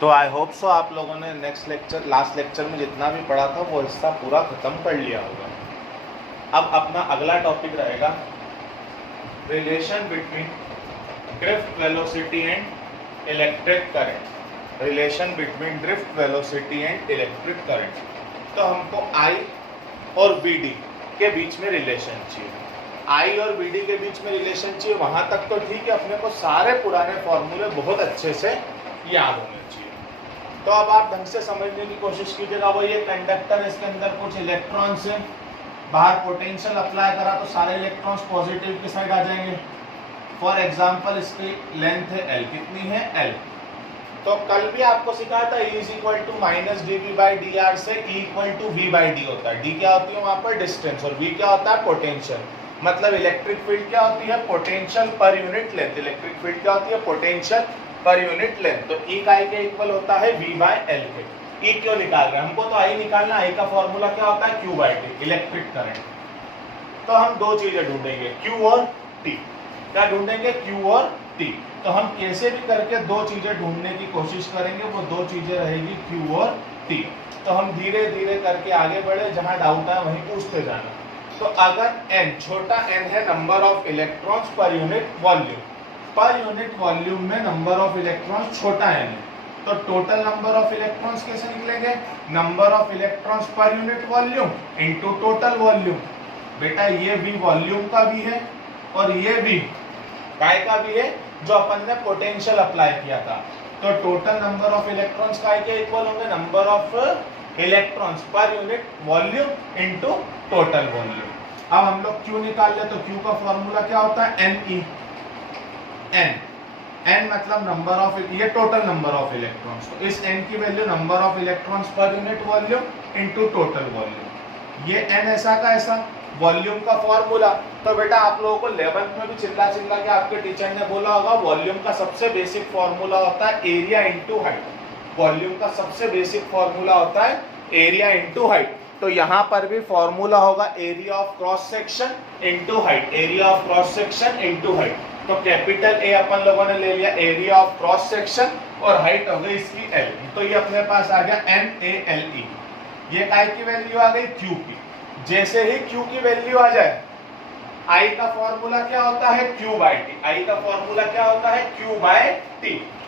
तो I hope so आप लोगों ने लास्ट लेक्चर में जितना भी पढ़ा था वो हिस्सा पूरा खत्म कर लिया होगा। अब अपना अगला टॉपिक रहेगा relation between drift velocity and electric current. Relation between drift velocity and electric current. तो हमको आई और वी डी के बीच में रिलेशन चाहिए। आई और वी डी के बीच में रिलेशन चाहिए, वहां तक तो ठीक है, अपने को सारे पुराने फॉर्मूले बहुत अच्छे से याद होने चाहिए। तो अब आप ढंग से समझने की कोशिश कीजिएगा। वो ये कंडक्टर, इसके अंदर कुछ इलेक्ट्रॉन्स हैं, बाहर पोटेंशियल अप्लाई करा तो सारे इलेक्ट्रॉन्स पॉजिटिव की साइड आ जाएंगे। फॉर एग्जांपल इसकी लेंथ है एल, कितनी है एल। तो कल भी आपको सिखाया था E इज -dv/dr से E = v/d होता है। d क्या होती है वहां पर डिस्टेंस और v क्या होता है पोटेंशियल। मतलब इलेक्ट्रिक फील्ड क्या होती है potential per unit length. Electric field क्या होती है पोटेंशियल पर यूनिट लेंथ। तो E का I के इक्वल होता है v/l के। E क्यों निकाल रहे हैं हमको, तो I निकालना। I का फॉर्मूला क्या होता है Q/T, इलेक्ट्रिक करंट। तो हम दो चीजें ढूंढेंगे Q और T। क्या ढूंढेंगे Q और T। तो हम कैसे भी करके दो चीजें ढूंढने की कोशिश करेंगे, वो दो चीजें रहेगी Q और T। तो हम धीरे धीरे करके आगे बढ़े, जहां डाउट है वहीं पूछते जाना। तो अगर n छोटा n है number of electrons per unit volume, पर यूनिट वॉल्यूम में नंबर ऑफ इलेक्ट्रॉन्स छोटा n है, तो टोटल नंबर ऑफ इलेक्ट्रॉन्स कैसे निकलेंगे, number of electrons per unit volume into total volume. बेटा ये v वॉल्यूम का भी है और ये v काय का भी है, जो अपन ने पोटेंशियल अप्लाई किया था। तो टोटल नंबर ऑफ इलेक्ट्रॉन्स काय के इक्वल होंगे, number of electrons per unit volume into total volume. अब हम लोग Q निकाल ले, तो Q का फॉर्मूला क्या होता है Ne। n मतलब नंबर ऑफ, ये टोटल नंबर ऑफ इलेक्ट्रॉन्स। तो इस n की value number of electrons per unit volume into total volume. ये n ऐसा का ऐसा वॉल्यूम का फॉर्मूला। तो बेटा आप लोगों को 11th में भी चिल्ला चिल्ला के आपके टीचर ने बोला होगा, वॉल्यूम का सबसे बेसिक फॉर्मूला होता है एरिया इनटू हाइट। वॉल्यूम का सबसे बेसिक फॉर्मूला होता है एरिया इनटू हाइट। तो यहाँ पर भी फॉर्मूला होगा area of cross section into height. Area of cross section into height. तो कैपिटल ए अपन लोगों ने ले लिया एरिया ऑफ क्रॉस सेक्शन और हाइट हो गई इसकी एल। तो ये अपने पास आ गया NaLe। ये काय की वैल्यू आ गई Q की। जैसे ही Q की वैल्यू आ जाए, I का फॉर्मूला क्या होता है Q/T। I का फॉर्मूला क्या होता है Q/T।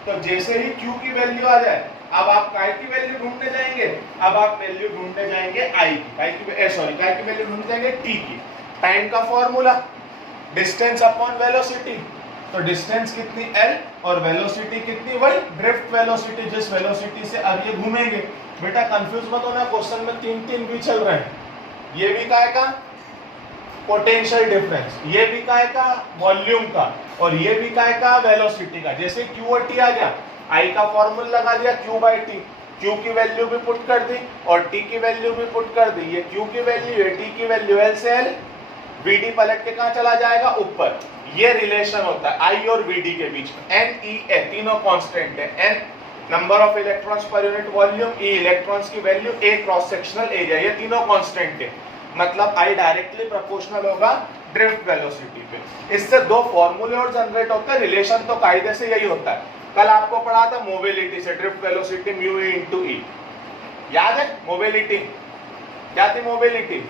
तो जैसे ही Q की वैल्यू आ जाए, अब आप काय की वैल्यू ढूंढने जाएंगे। अब आप वैल्यू ढूंढने जाएंगे I की, काय की वैल्यू ढूंढने जाएंगे T की। टाइम का फॉर्मूला डिस्टेंस अपॉन वेलोसिटी। तो डिस्टेंस कितनी L और वेलोसिटी कितनी, वही ड्रिफ्ट वेलोसिटी, जिस वेलोसिटी से अब ये घूमेंगे। बेटा कंफ्यूज मत होना, क्वेश्चन में 3 भी चल रहे हैं। ये भी काय का पोटेंशियल डिफरेंस, ये भी काय का वॉल्यूम का, और ये भी काय का वेलोसिटी का। जैसे Q और T आ गया, I का फॉर्मूला लगा दिया Q/T। Q की वैल्यू भी पुट कर दी और T की वैल्यू भी पुट कर दी। ये Q की वैल्यू है, T की वैल्यू L से L। VD पलट के कहाँ चला जाएगा, ऊपर। ये रिलेशन होता है I और VD के बीच में। NEA तीनों कांस्टेंट है। N number of electrons per unit volume, E electrons की value, A cross sectional area, ये तीनों कांस्टेंट है। मतलब I डायरेक्टली प्रोपोर्शनल होगा ड्रिफ्ट वेलोसिटी पे। इससे दो फॉर्मूले और जनरेट होते हैं। रिलेशन तो कायदे से यही होता है। कल आपको पढ़ा था मोबिलिटी से, drift velocity mu E into E। याद है मोबिलिटी क्या थी, mobility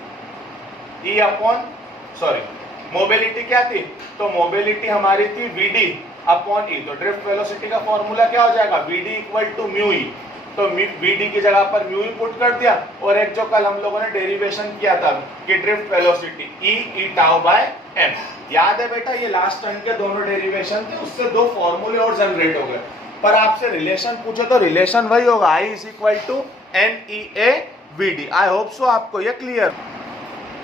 E upon, sorry mobility क्या थी, तो मोबिलिटी हमारी थी VD अपॉन E। तो ड्रिफ्ट वेलोसिटी का फॉर्मूला क्या हो जाएगा, VD = म्यू E। तो VD की जगह पर म्यू E पुट कर दिया। और एक जो कल हम लोगों ने डेरिवेशन किया था कि ड्रिफ्ट वेलोसिटी E/τ/m, याद है बेटा, ये लास्ट टर्म के दोनों डेरिवेशन थे, उससे दो फॉर्मूले और जनरेट हो गए। पर आपसे रिलेशन पूछे तो रिलेशन वही होगा, I = NeA/VD। I hope so आपको ये क्लियर।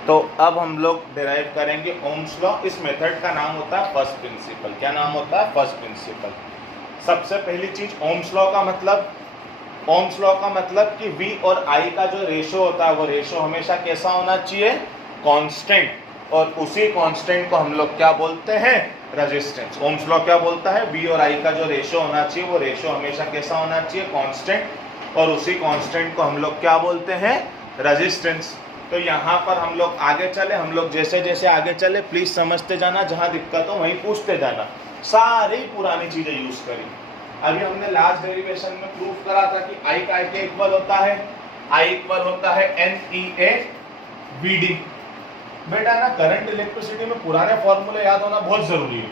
तो अब हम लोग डिराइव करेंगे ओम्स लॉ। इस मेथड का नाम होता है फर्स्ट प्रिंसिपल। क्या नाम होता है, फर्स्ट प्रिंसिपल। सबसे पहली चीज ओम्स लॉ का मतलब, ओम्स लॉ का मतलब कि V और I का जो रेशो होता है, वो रेशो हमेशा कैसा होना चाहिए, कांस्टेंट। और उसी कांस्टेंट को हम लोग क्या बोलते हैं, रेजिस्टेंस। ओम्स लॉ क्या बोलता है, V और I का जो रेशो होना चाहिए, वो रेशो हमेशा कैसा होना चाहिए, कांस्टेंट। और उसी कांस्टेंट को हम लोग क्या बोलते हैं, रेजिस्टेंस। तो यहाँ पर हम लोग आगे चले, हम लोग जैसे जैसे आगे चले प्लीज समझते जाना, जहाँ दिक्कत हो वहीं पूछते जाना। सारी पुरानी चीजें यूज करी। अभी हमने लास्ट डेरिवेशन में प्रूफ करा था कि I का के इक्वल होता है, I इक्वल होता है NEA/VD। बेटा ना करंट इलेक्ट्रिसिटी में पुराने फॉर्मूले याद होना बहुत जरूरी है।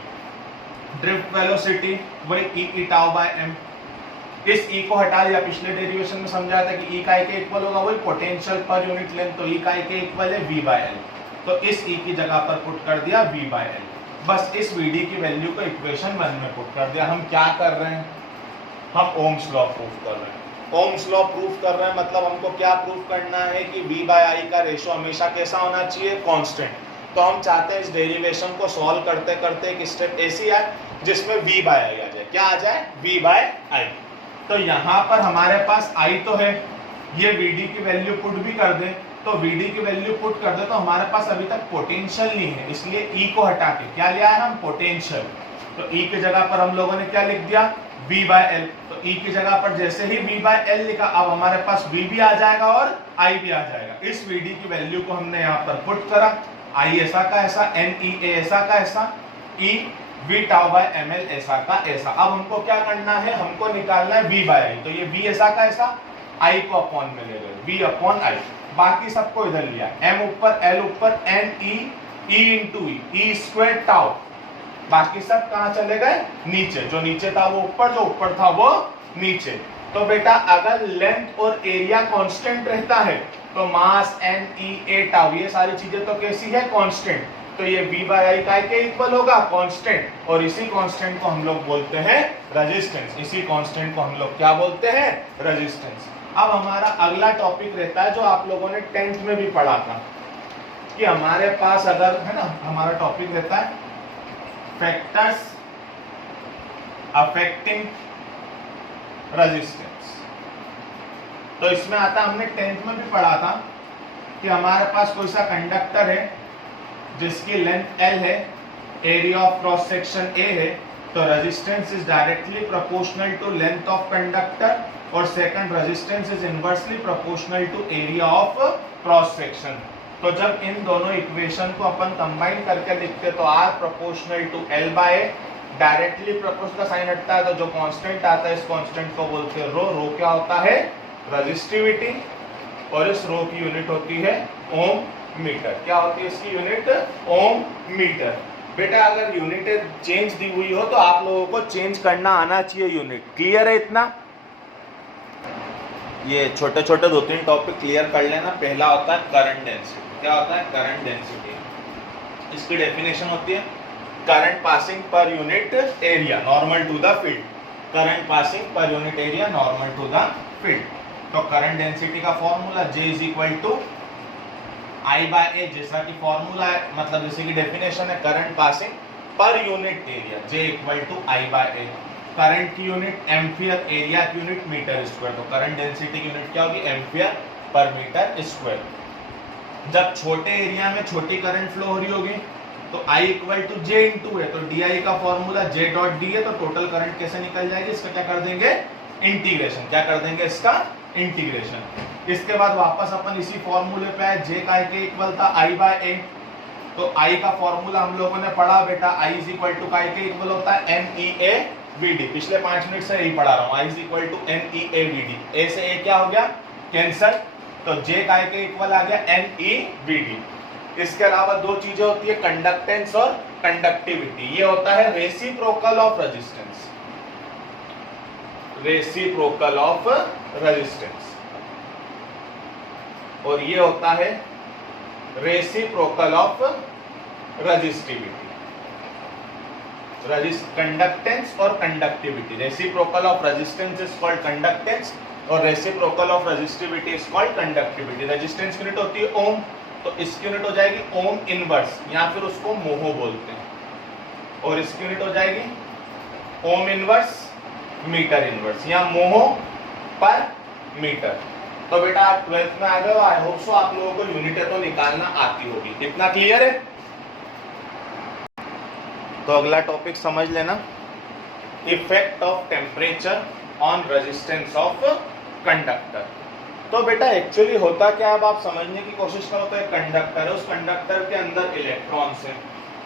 ड्रिफ्ट वेलोसिटी वही E टाउ बाय m। इस E को हटा दिया, पिछले डेरिवेशन में समझाया था कि E का के इक्वल होगा वही पोटेंशियल पर यूनिट लेंथ, तो E का के इक्वल है V/L। तो इस E की जगह पर पुट कर दिया V/L। बस इस VD की वैल्यू को इक्वेशन 1 में पुट कर दिया। हम क्या कर रहे हैं, हम ओम्स लॉ प्रूफ कर रहे हैं। ओम्स लॉ प्रूफ कर रहे हैं मतलब हमको क्या प्रूफ करना है कि V/I का रेशो हमेशा कैसा होना चाहिए, कांस्टेंट। तो हम चाहते हैं इस डेरिवेशन को सॉल्व करते करते एक स्टेप ऐसी आए जिसमें V/I आ जाए। क्या आ जाए, V/I। तो यहाँ पर हमारे पास I तो है, ये VD की वैल्यू पुट भी कर दे, तो VD की वैल्यू पुट कर दे तो हमारे पास अभी तक पोटेंशियल नहीं है, इसलिए E को हटा के क्या लिया है हम, पोटेंशियल। तो E की जगह पर हम लोगों ने क्या लिख दिया, V/L। तो E की जगह पर जैसे ही V/L लिखा, अब हमारे पास V भी आ जाएगा और I भी आ जाएगा। इस VD की वैल्यू को हमने यहाँ पर पुट करा, I ऐसा का ऐसा, NEA ऐसा का ऐसा, E V tau by ml ऐसा का ऐसा। अब हमको क्या करना है, हमको निकालना है V/I। तो ये V ऐसा का ऐसा, I को अपॉन में ले गए, V/I। बाकी सबको इधर लिया, M ऊपर L ऊपर, NE E into E square tau. बाकी सब कहाँ चले गए, नीचे। जो नीचे था वो ऊपर, जो ऊपर था वो नीचे। तो बेटा अगर लेंथ और एरिया कांस्टेंट रहता है तो मास NEA टाउ ये सारी चीजें तो कैसी है, कांस्टेंट। तो ये V/I का के इक्वल होगा कांस्टेंट, और इसी कांस्टेंट को हम लोग बोलते हैं रेजिस्टेंस। इसी कांस्टेंट को हम लोग क्या बोलते हैं, रेजिस्टेंस। अब हमारा अगला टॉपिक रहता है जो आप लोगों ने 10th में भी पढ़ा था कि हमारे पास अगर है ना, हमारा टॉपिक रहता है फैक्टर्स अफेक्टिंग रेजिस्टेंस। तो इसमें आता, हमने 10th में भी पढ़ा था कि हमारे पास कोई सा कंडक्टर है जिसकी लेंथ L है, area of cross section A है, तो resistance is directly proportional to length of conductor, और second resistance is inversely proportional to area of cross section. तो जब इन दोनों इक्वेशन को अपन कंबाइन करके लिखते तो R proportional to L/A, directly proportional का साइन हटता है तो जो कांस्टेंट आता है इस कांस्टेंट को बोलते हैं रो। रो क्या होता है, रेजिस्टिविटी, और इस रो की यूनिट होती है ओम मीटर। क्या होती है इसकी यूनिट, ओम मीटर। बेटा अगर यूनिट चेंज दी हुई हो तो आप लोगों को चेंज करना आना चाहिए यूनिट। क्लियर है इतना, ये छोटे छोटे 2-3 टॉपिक क्लियर कर लेना। पहला होता है करंट डेंसिटी। क्या होता है, करंट डेंसिटी। इसकी डेफिनेशन होती है current passing per unit area normal to the field. Current passing per unit area normal to the field. तो करंट डेंसिटी का formula J is equal to I/A, जैसा कि फॉर्मूला है, मतलब जैसे कि डेफिनेशन है current passing per unit area, J equal to I/A। Current की यूनिट एम्पियर, एरिया की यूनिट मीटर स्क्वायर। तो करंट डेंसिटी की यूनिट क्या होगी, एम्पियर पर मीटर स्क्वायर। जब छोटे एरिया में छोटी करंट फ्लो हो रही होगी तो I equal to J into है, तो DI का फॉर्मूला J डॉट D है, तो टोटल करंट कैसे निकल जाएगी, इसका क्या कर देंगे, इंटीग्रेशन। क्या कर देंगे, इसका इंटीग्रेशन। इसके बाद वापस अपन इसी फॉर्मूले पे आए, J का के इक्वल था I/A, तो I का फॉर्मूला हम लोगों ने पढ़ा बेटा, I इज इक्वल टू के इक्वल होता है NEA/VD। पिछले 5 मिनट से यही पढ़ा रहा हूँ, I is equal to NEA/VD। A से A क्या हो गया, कैंसल, तो J का के इक्वल आ गया NE/VD। इसके अलावा 2 चीजें होती है, कंडक्टेंस और कंडक्टिविटी। ये होता है reciprocal of resistance, reciprocal of resistance, और ये होता है रेसिप्रोकल ऑफ रेजिस्टिविटी। कंडक्टेंस और conductivity, reciprocal of resistance is called conductance और reciprocal of resistivity is called conductivity. Resistance unit होती है ओम, तो इसकी यूनिट हो जाएगी ओम इनवर्स, या फिर उसको मोहो बोलते हैं, और इसकी यूनिट हो जाएगी ओम इनवर्स मीटर इनवर्स, या मोहो पर मीटर। तो बेटा आप 12th में आ गए, आई होप सो आप लोगों को यूनिटें तो निकालना आती होगी। इतना क्लियर है? तो अगला टॉपिक समझ लेना, effect of temperature on resistance of conductor. तो बेटा एक्चुअली होता क्या, अब आप समझने की कोशिश करो तो एक कंडक्टर है, उस कंडक्टर के अंदर इलेक्ट्रॉन्स है।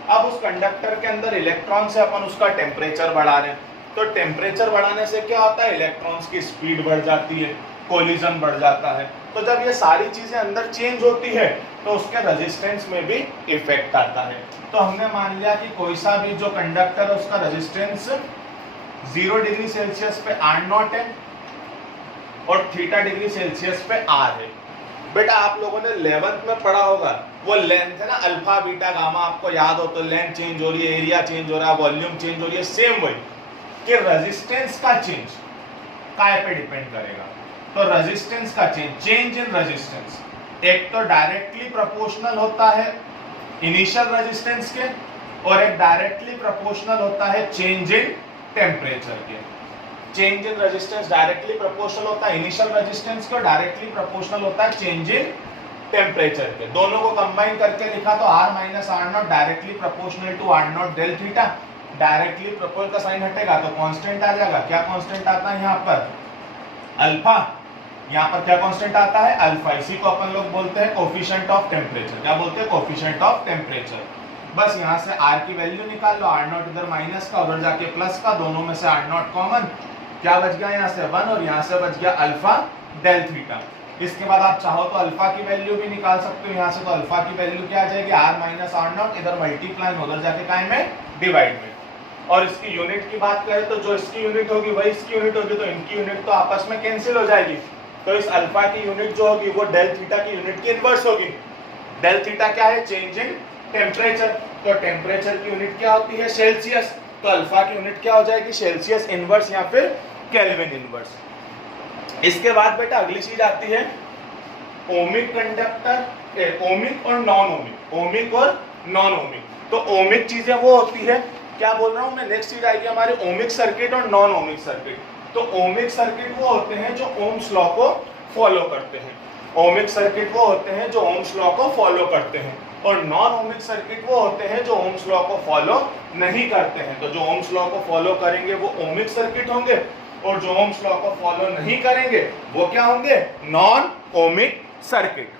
अब उस कंडक्टर के अंदर इलेक्ट्रॉन से अपन उसका टेम्परेचर बढ़ा रहे हैं, तो टेम्परेचर बढ़ाने से क्या होता है, इलेक्ट्रॉन्स की स्पीड बढ़ जाती है, कोलिजन बढ़ जाता है। तो जब ये सारी चीजें अंदर चेंज होती है तो उसके रेजिस्टेंस में भी इफेक्ट आता है। तो हमने मान लिया कि कोई सा भी जो कंडक्टर है उसका रेजिस्टेंस 0 डिग्री सेल्सियस पे R0 है और थीटा डिग्री सेल्सियस पे R है। बेटा आप लोगों ने 11th में पढ़ा होगा, वो लेंथ है ना अल्फा बीटा गामा, आपको याद हो तो लेंथ चेंज हो रही है, एरिया चेंज हो रहा है, वॉल्यूम चेंज हो रही है। सेम वही कि रेजिस्टेंस का चेंज काय पे डिपेंड करेगा। तो रेजिस्टेंस का चेंज इन रेजिस्टेंस एक तो डायरेक्टली प्रोपोर्शनल होता है इनिशियल रेजिस्टेंस के, और एक डायरेक्टली प्रोपोर्शनल होता है चेंज इन टेम्परेचर के। Change in resistance directly proportional होता है इनिशियल रेजिस्टेंस के, और डायरेक्टली प्रोपोर्शनल होता है चेंज इन टेम्परेचर के। दोनों को कंबाइन करके लिखा तो R minus R0 directly proportional to R0 del theta. Directly proportional का साइन हटेगा तो कांस्टेंट आ जाएगा। क्या कांस्टेंट आता है यहाँ पर, अल्फा। यहाँ पर क्या कांस्टेंट आता है, अल्फा। इसी को अपन लोग बोलते हैं कोफिशिएंट ऑफ टेम्परेचर। क्या बोलते हैं, कोफिशिएंट ऑफ टेम्परेचर। बस यहाँ से R की वैल्यू निकाल लो, R0 इधर माइनस का उधर जाके प्लस का, दोनों में से R0 कॉमन, क्या बच गया यहाँ से 1 और यहाँ से बच गया अल्फा डेल थीटा। इसके बाद आप चाहो तो अल्फा की वैल्यू भी निकाल सकते हो यहाँ से। तो अल्फा की वैल्यू क्या आ जाएगी, R माइनस R0 इधर मल्टीप्लाई में उधर जाके काय में डिवाइड में। और इसकी यूनिट की बात करें तो जो इसकी यूनिट होगी वही इसकी यूनिट होगी, तो इनकी यूनिट तो आपस में कैंसिल हो जाएगी। तो इस अल्फा की यूनिट जो होगी वो डेल थीटा की यूनिट की इनवर्स होगी। डेल थीटा क्या है, चेंज इन टेम्परेचर। तो टेम्परेचर की यूनिट क्या होती है, सेल्सियस। तो अल्फा की यूनिट क्या हो जाएगी, सेल्सियस इनवर्स या फिर केल्विन इनवर्स। इसके बाद बेटा अगली चीज आती है ओमिक कंडक्टर, ओमिक और नॉन ओमिक। ओमिक और नॉन ओमिक। तो ओमिक चीजें वो होती है, क्या बोल रहा हूं मैं, नेक्स्ट चीज आएगी हमारे ओमिक सर्किट और नॉन ओमिक सर्किट। तो ओमिक सर्किट वो होते हैं जो ओम्स लॉ को फॉलो करते हैं। ओमिक सर्किट वो होते हैं जो ओम्स लॉ को फॉलो करते हैं, और नॉन ओमिक सर्किट वो होते हैं जो ओम्स लॉ को फॉलो नहीं करते हैं। तो जो ओम्स लॉ को फॉलो करेंगे वो ओमिक सर्किट होंगे, और जो ओम्स लॉ को फॉलो नहीं करेंगे वो क्या होंगे, नॉन ओमिक सर्किट।